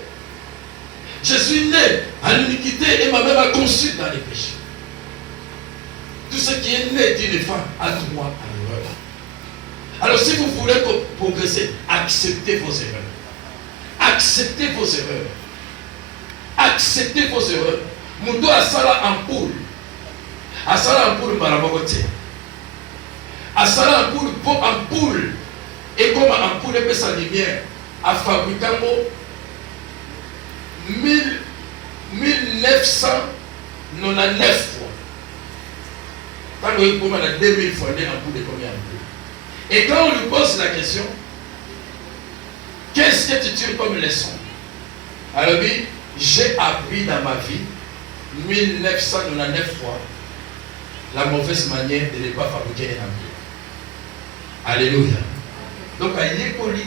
Je suis né à l'iniquité et ma mère m'a conçu dans les péchés. Tout ce qui est né d'une femme a droit à l'erreur. Alors si vous voulez progresser, acceptez vos erreurs. Acceptez vos erreurs. Acceptez vos erreurs. Mundo asala ampoule. Asala ampoule marabogote. Asala ampoule pour ampoule. Et comme ampoule peut sa lumière, a fabriqué 1999 fois. Quand on a 2000 fois, les ampoules de combien ampoule? Et quand on lui pose la question, qu'est-ce que tu tires comme leçon? Alors oui, j'ai appris dans ma vie 1999 fois la mauvaise manière de ne pas fabriquer un ampoule. Alléluia. Donc à l'école,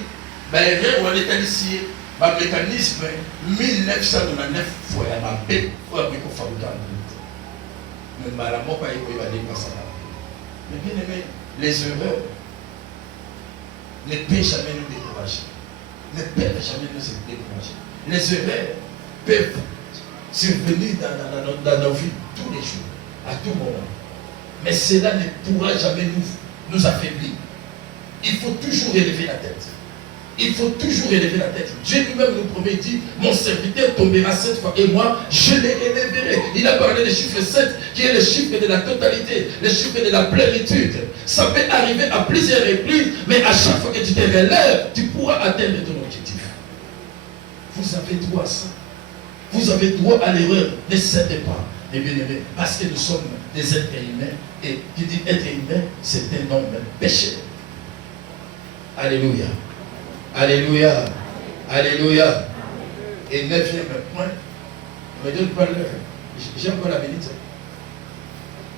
on est ici, le mécanisme 1999 fois, il y a ma bête pour fabriquer un ampoule. Mais bien aimé, les erreurs ne peuvent jamais nous décourager. Ne peuvent jamais nous décourager. Les erreurs peuvent survenir dans nos vies tous les jours, à tout moment. Mais cela ne pourra jamais nous affaiblir. Il faut toujours élever la tête. Il faut toujours élever la tête. Dieu lui-même nous promet, dit, mon serviteur tombera 7 fois et moi, je l'élèverai. Il a parlé du chiffre 7, qui est le chiffre de la totalité, le chiffre de la plénitude. Ça peut arriver à plusieurs reprises, mais à chaque fois que tu te relèves, tu pourras atteindre ton objectif. Vous avez droit à ça. Vous avez droit à l'erreur. Ne cédez pas, les bien-aimés, parce que nous sommes des êtres humains. Et qui dit être humain, c'est un homme péché. Alléluia. Alléluia. Alléluia. Et 9e point, je me donne pas l'heure. J'ai encore la minute.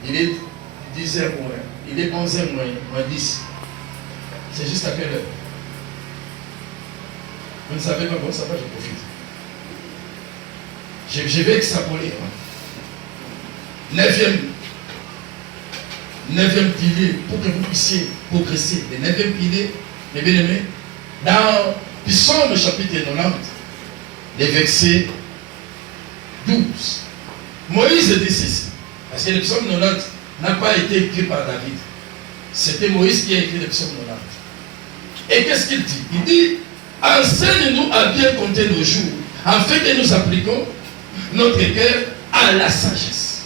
Il est 10h moins. Il est 11h moins 10. C'est juste à quelle heure? Vous ne savez pas, bon, ça va, je profite. Je vais extrapoler. 9e pilier, pour que vous puissiez progresser. Le 9e pilier, mes bien-aimés, dans Psaume chapitre 90, les versets 12, Moïse dit ceci, parce que le psaume 90 n'a pas été écrit par David. C'était Moïse qui a écrit le psaume 90. Et qu'est-ce qu'il dit? Il dit, enseigne-nous à bien compter nos jours, afin que nous appliquions notre cœur à la sagesse.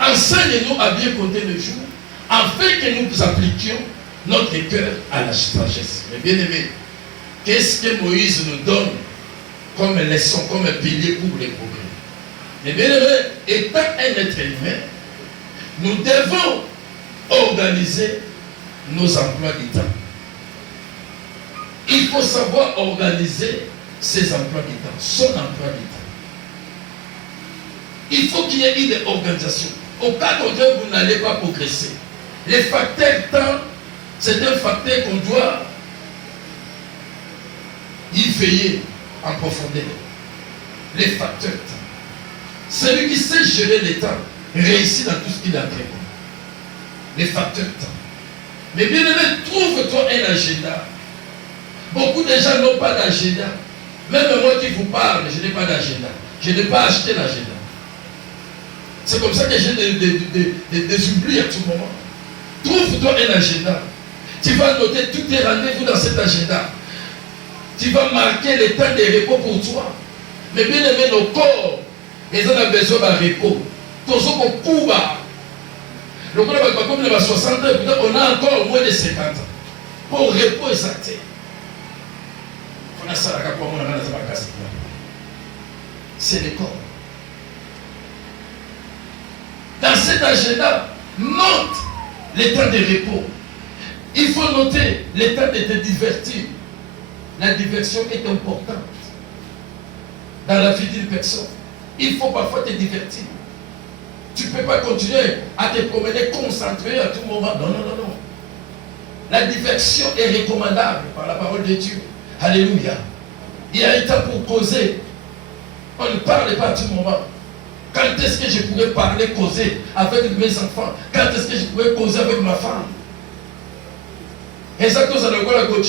Enseigne-nous à bien compter nos jours, afin que nous appliquions notre cœur à la sagesse. Mais bien aimé, qu'est-ce que Moïse nous donne comme leçon, comme pilier pour les progrès? Mais bien aimé, étant un être humain, nous devons organiser nos emplois du temps. Il faut savoir organiser ses emplois du temps, son emploi du temps. Il faut qu'il y ait une organisation. Au cas contraire, vous n'allez pas progresser. Les facteurs temps, c'est un facteur qu'on doit y veiller en profondeur. Les facteurs temps. Celui qui sait gérer les temps réussit dans tout ce qu'il entreprend. Les facteurs temps. Mais bien aimé, trouve-toi un agenda. Beaucoup de gens n'ont pas d'agenda. Même moi qui vous parle, je n'ai pas d'agenda. Je n'ai pas acheté l'agenda. C'est comme ça que j'ai des oublis à tout moment. Trouve-toi un agenda. Tu vas noter tous tes rendez-vous dans cet agenda. Tu vas marquer le temps de repos pour toi. Mais bien aimé, nos corps, ils ont besoin d'un repos. Tous ceux qui courent, comme les 60 ans, on a encore moins de 50 ans. Pour repos exact. C'est le corps. Dans cet agenda, note les temps de repos. Il faut noter les temps de te divertir. La diversion est importante dans la vie d'une personne. Il faut parfois te divertir. Tu ne peux pas continuer à te promener concentré à tout moment. Non, non, non, non. La diversion est recommandable par la parole de Dieu. Alléluia. Il y a un temps pour causer. On ne parle pas à tout moment. Quand est-ce que je pourrais parler, causer avec mes enfants? Quand est-ce que je pourrais causer avec ma femme? Exactement, ça ne veut pas dire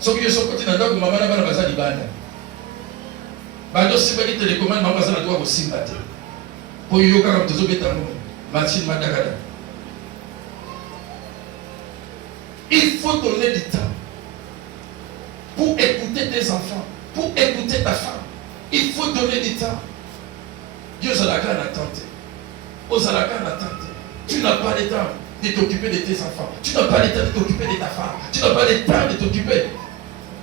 ce que je suis côté dans le maman n'a pas besoin de banda. Bando si bali télécommande maman ça doit aussi battre. Pour y yoka comme toujours bétamo, machine madakada. Il faut donner du temps pour écouter tes enfants, pour écouter ta femme. Il faut donner du temps. Dieu s'alaka en attente. Aux alaka en attente. Tu n'as pas le temps de t'occuper de tes enfants. Tu n'as pas le temps de t'occuper de ta femme. Tu n'as pas le temps de t'occuper.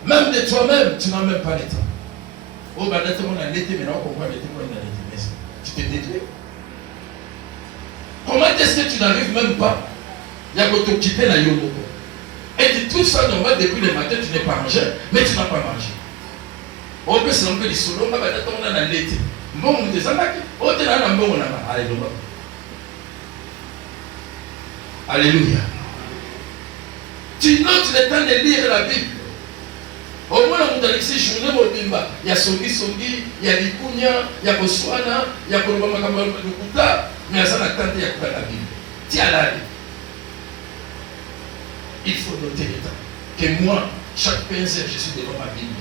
Même de toi-même, tu n'as même pas le temps. Oh, bah, on a l'été, mais non, pourquoi l'été, on a l'été? Tu te détruis. Comment est-ce que tu n'arrives même pas à t'occuper la yomo? Et tu trouves ça normal depuis le matin, tu n'es pas mangé, mais tu n'as pas mangé. On peut se remplir les solos, on a l'été. Bon, on te s'en oh, tu as un bon, alléluia. Alléluia. Tu notes le temps de lire la Bible. Au moins, on a laissé journée au Bimba. Il y a Songi, il y a Likunya, il y a Botswana, il y a Kolobama Lukuta, mais il y a ça la tente, il y a la Bible. Tiens là. Il faut noter le temps. Que moi, chaque 15 heures, je suis devant ma Bible.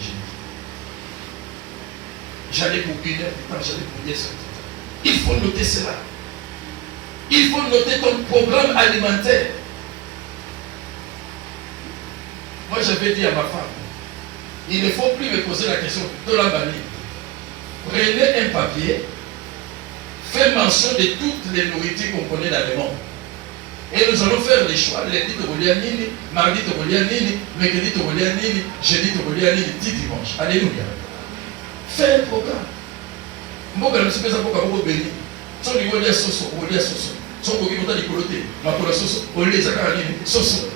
J'allais pour une heure de temps, j'allais pour 10 heures de temps. Il faut noter cela. Il faut noter ton programme alimentaire. Moi, j'avais dit à ma femme, il ne faut plus me poser la question de la banane. Prenez un papier, faites mention de toutes les nourritures qu'on connaît dans le monde. Et nous allons faire les choix. Lundi, tu relis à Nini, mardi, tu relis à Nini, mercredi, tu relis à Nini, jeudi, tu relis à Nini, dimanche. Alléluia. Fais un programme. Moi, je ne sais pas pourquoi vous bénir. Son niveau de soso, on lit à soso. Son niveau de coloté, ma pour la soso, on lit à Nini, soso.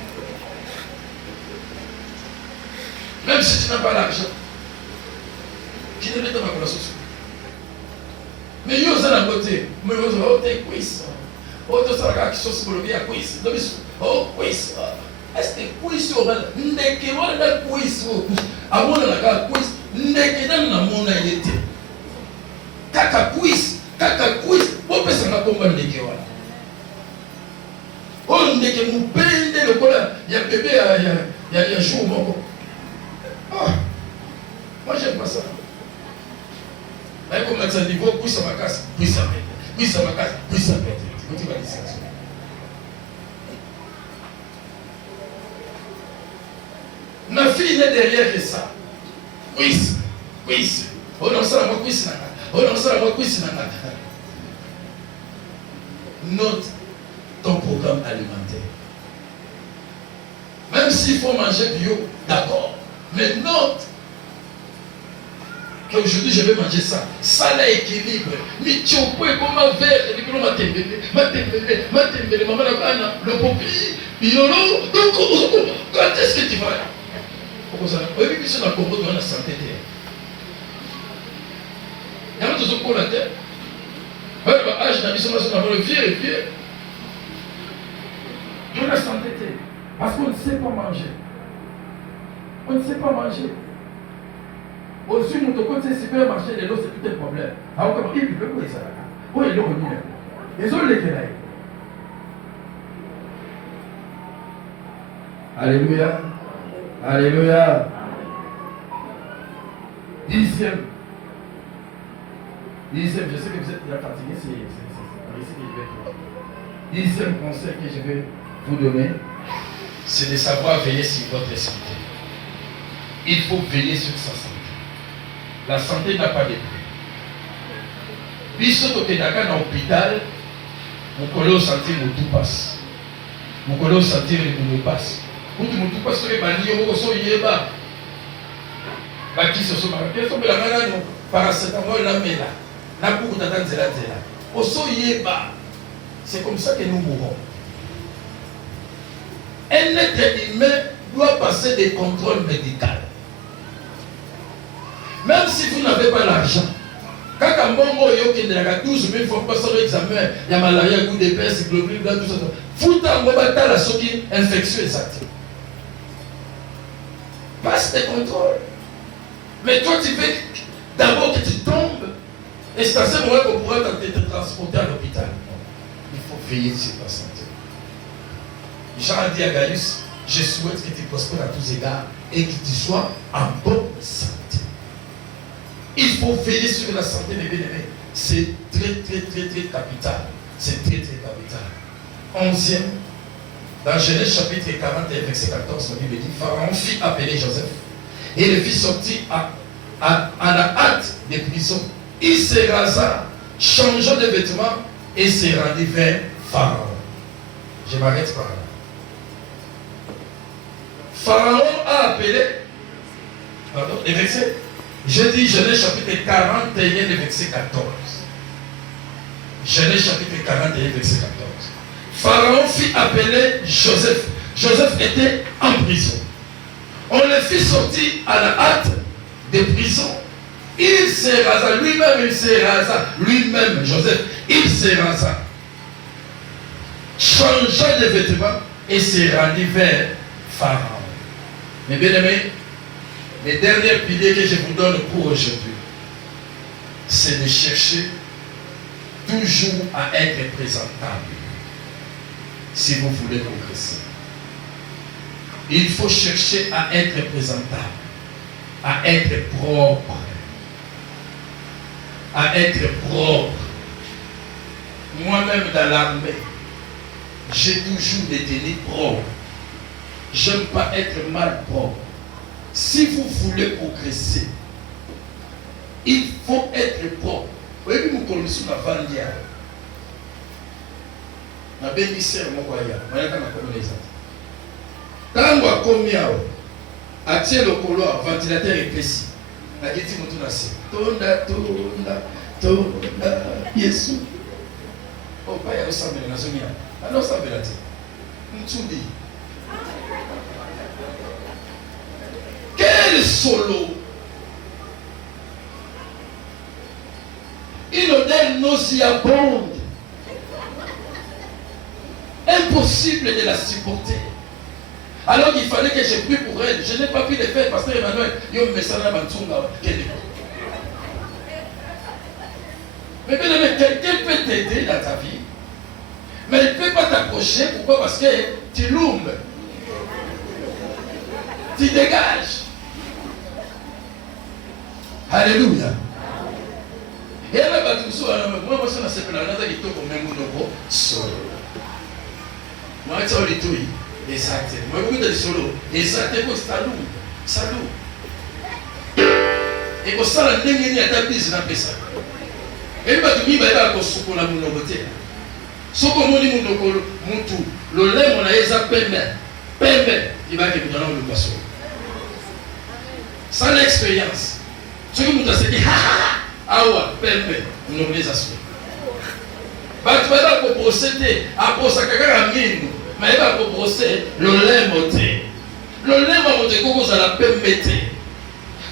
Même si tu n'as pas l'argent, qui ne met pas pour la soso. Mais il y a un côté, mais il y a un quiz. Oh, tu sais que sauce pour le bien quiz. Oh, quiz. Est-ce que quiz aura n'est que voilà la quiz. À mon la quiz n'est que dans la mon été. Kaka quiz, on peut s'en accompagner n'est que voilà. On n'est que mon père le colère. Il y a bébé, il y a jour mon. Ah, moi j'aime pas ça. Mais comme ça niveau quiz à ma casse, quiz à ma casse, quiz à ma casse. Ma fille n'est derrière que ça. Quiz. Oh non, ça va quiz. Oh non, ça va quiz. Note ton programme alimentaire. Même s'il faut manger bio, d'accord. Mais note qu'aujourd'hui je vais manger ça. Ça l'équilibre. Mais tu peux comme un verre. Maman le popi. Donc, quand est-ce que tu vas? Oui, puis c'est la Congo dans la santé. Il y a un autre pour la terre. âge d'ambition, le vieux. On a s'entêté. Parce qu'on ne sait pas manger. On ne sait pas manger. Aussi, mon toko, c'est supermarché, les lots, c'est tout un problème. Alors, comment il peut quoi ça? Oh, il est revenu. Ils ont les là. Alléluia. Alléluia. 10e, je sais que vous êtes déjà fatigué, c'est ici que je vais faire. 10e conseil que je vais vous donner, c'est de savoir veiller sur votre santé. Il faut veiller sur sa santé. La santé n'a pas de prix. Biso tokendaka na hôpital, mokolo sentir tout passe. Mokolo sentir le passe. Mutu passe sur les bannières, so yeba. Baki soso marqué, so bela ngana paracétamol la mela. Na pour tata nzela nzela. Oso yeba. C'est comme ça que nous mourons. Un être humain doit passer des contrôles médicaux. Même si vous n'avez pas l'argent, quand un bon mot est 12 000 fois passer l'examen, il y a malaria, goût d'épaisse, globule, tout ça. Vous t'envoyez la soki infection exacte. Passe des contrôles. Mais toi, tu veux d'abord que tu tombes, et c'est à ce moment qu'on pourra te transporter à l'hôpital. Il faut veiller sur ta santé. Jean a dit à Gaius, je souhaite que tu prospères à tous égards et que tu sois en bonne santé. Il faut veiller sur la santé, mes bien-aimés. C'est très capital. C'est très capital. 11e, dans Genèse chapitre 40 verset 14, la Bible dit, Pharaon fit appeler Joseph et le fit sortir à la hâte des prisons. Il se rasa, changea de vêtements et se rendit vers Pharaon. Je m'arrête par là. Pharaon a appelé, pardon, les versets. Je dis Genèse chapitre 41, verset 14. Genèse chapitre 41, verset 14. Pharaon fit appeler Joseph. Joseph était en prison. On le fit sortir à la hâte des prisons. Il se rasa, lui-même, Joseph, il se rasa. Changea de vêtements et se rendit vers Pharaon. Mes bien-aimés, les derniers piliers que je vous donne pour aujourd'hui, c'est de chercher toujours à être présentable si vous voulez progresser. Il faut chercher à être présentable, à être propre. À être propre. Moi-même dans l'armée, j'ai toujours des tenues propres. Je n'aime pas être mal propre. Si vous voulez progresser, il faut être propre. Vous voyez, vous connaissez ma vandière. Ma belle-sœur, mon voyage. Je vais vous dire. Quand on a commis à tirer le couloir, ventilateur épaissi. La guette est montée là. Tonda, Yesu. Oh, pas y a ressemblé à la zone. Alors, ça veut dire. Mtsundi. Quel solo! Une odeur nauséabonde. Impossible de la supporter. Alors qu'il fallait que je prie pour elle. Je n'ai pas pu le faire parce que Emmanuel, il me ça dans ma tonga. Mais quelqu'un peut t'aider dans ta vie, mais il ne peut pas t'approcher. Pourquoi? Parce que tu l'oumes. Tu dégages. Alléluia. Et là, moi, je ne sais pas, je suis solo. Moi, je suis solo. Exact. Moi, je suis solo. Exactement, salut. Et pour ça, il y a des gens qui ont et bien, tu vas aller à Kosukola Munogote. Ce qu'on m'a dit, le lait, on a pembe, il va être dans le poisson. Sans l'expérience. Ce que nous avons dit, awa, pembe, nous avons les assurés. Tu vas aller procéder à procéder à mine, mais il va procéder le lait monté. Le lait va monter comme ça la pembe.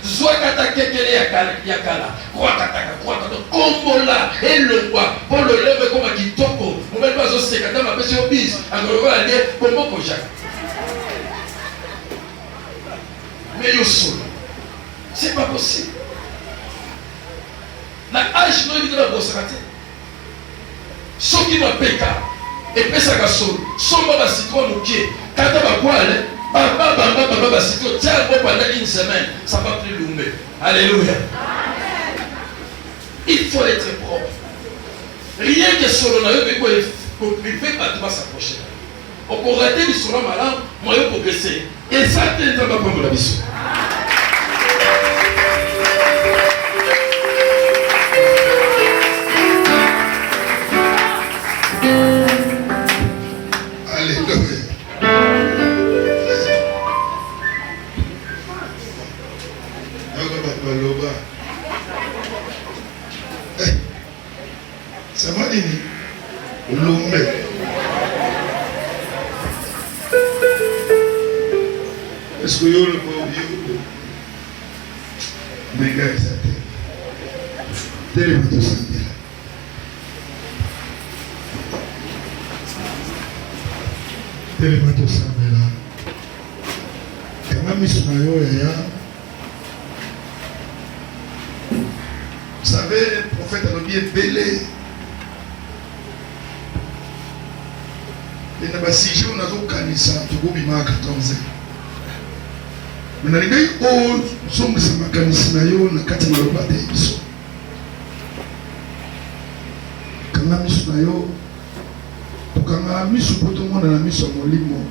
Zwakata kekele yakala. Kwakataka, kombola, elongwa, pour le lève comme un kitoko. On va pas se sécater, ma pêche au bis. Alors, on va aller, comment qu'on jacque. Mais yo solo. C'est pas possible. La âge non il va bosser. Ceux qui m'appellent et puis ça gasol. Somba ba citron moké. Kata ba kwale. Baba citron. Tiens bon pendant une semaine, ça va plus lumber. Alléluia. Il faut être propre. Rien que solo na yo pour priver pas de s'approcher. On peut rater du solo malin, moi yo progresser. Et ça t'es pas pour la mission. Ça va, Nini? L'homme. Est-ce que vous avez oublié? Mais gars, ça tellement tout ça. Tellement tout ça, mais là. Quand même, il vous savez, le prophète a bien belé. Et na basije on a zo kanisa tukubima 14. Mnalingai o somo sama kanisa na yo na kati maloba te biso. Kanga misu na yo tukanga misu poto mona na misu molimo.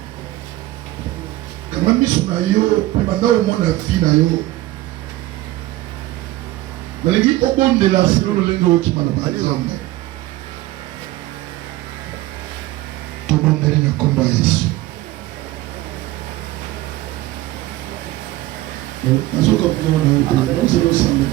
Kanga misu na yo pe banda o mona fi na yo. Nalingi obonde la silo lengo okimana ba nzambe. Tobondeli na komba Yesu. Nazoka kuona huko, ndio sana.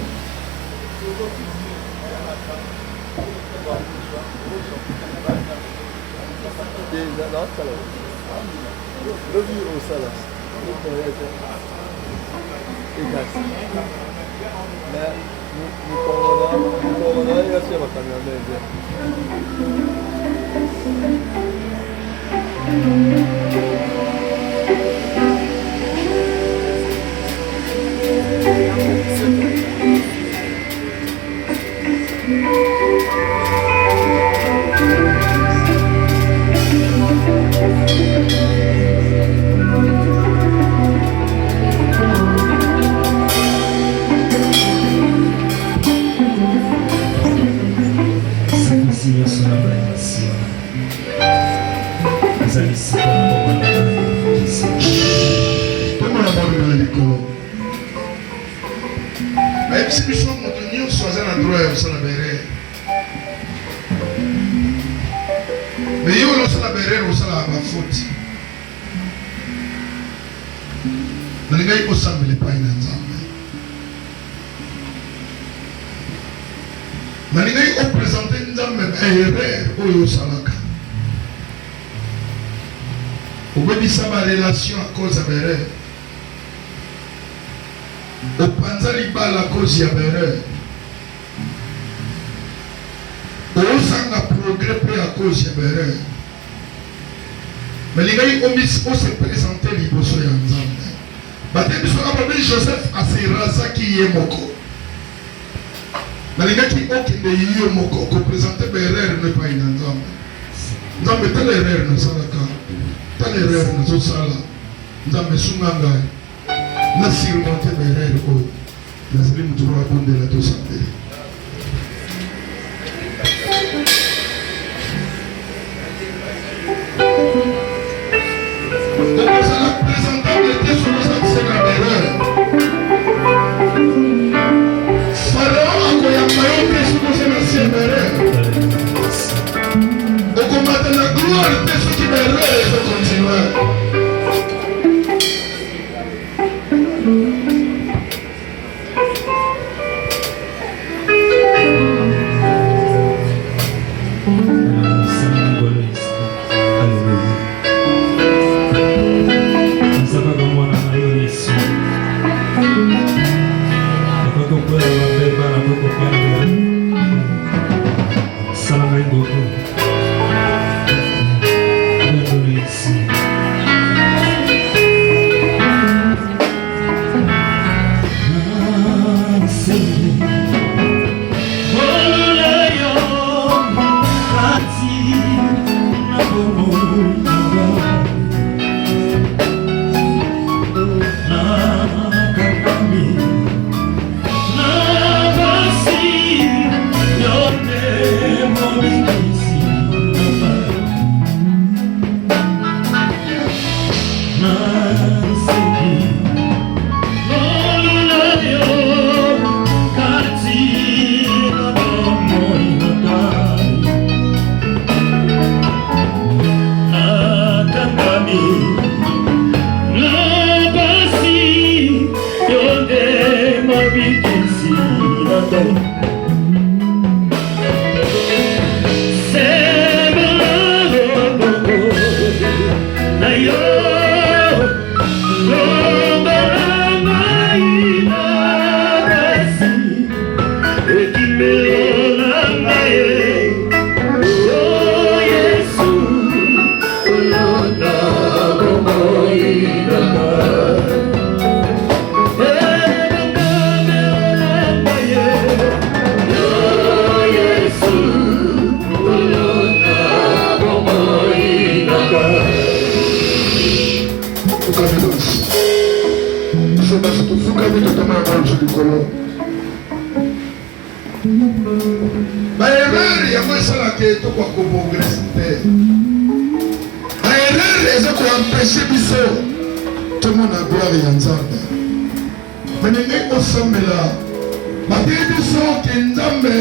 Relation à cause de l'erreur. Au panzali bal à cause de l'erreur. Au sanga progrès à cause de l'erreur. Mais les gars, on se présentait l'Iboso et Anzambe. Batebi soka babi Joseph Asiraza qui est moko. Mais les gars qui ont qui est moko, qu'on présentait l'erreur n'est pas une Anzambe. Nzambe telle erreur ne s'arrête pas. Telle erreur nous sala nzambe sunganga na surmonter erreur ko na zili mutu wa bonde la to sambele donc ça la présentabilité sur cette erreur Pharaon a koya mayote sur cette erreur donc on va la gloire de ce qui erreur de continuer. tokomi totoma ya banjo likolo baerreur yango esalaka etoko akobogresi te baerreur eza koampeshe biso tomona gloire ya nzambe meningi kosambela batei biso ke nzambe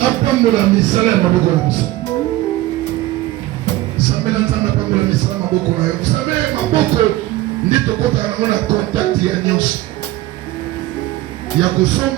apambola misala ya maboko na biso sambela nzambe apambola misala ya maboko na yo sabe maboko nde tokotaka nango na contact ya nyonso ya kosomba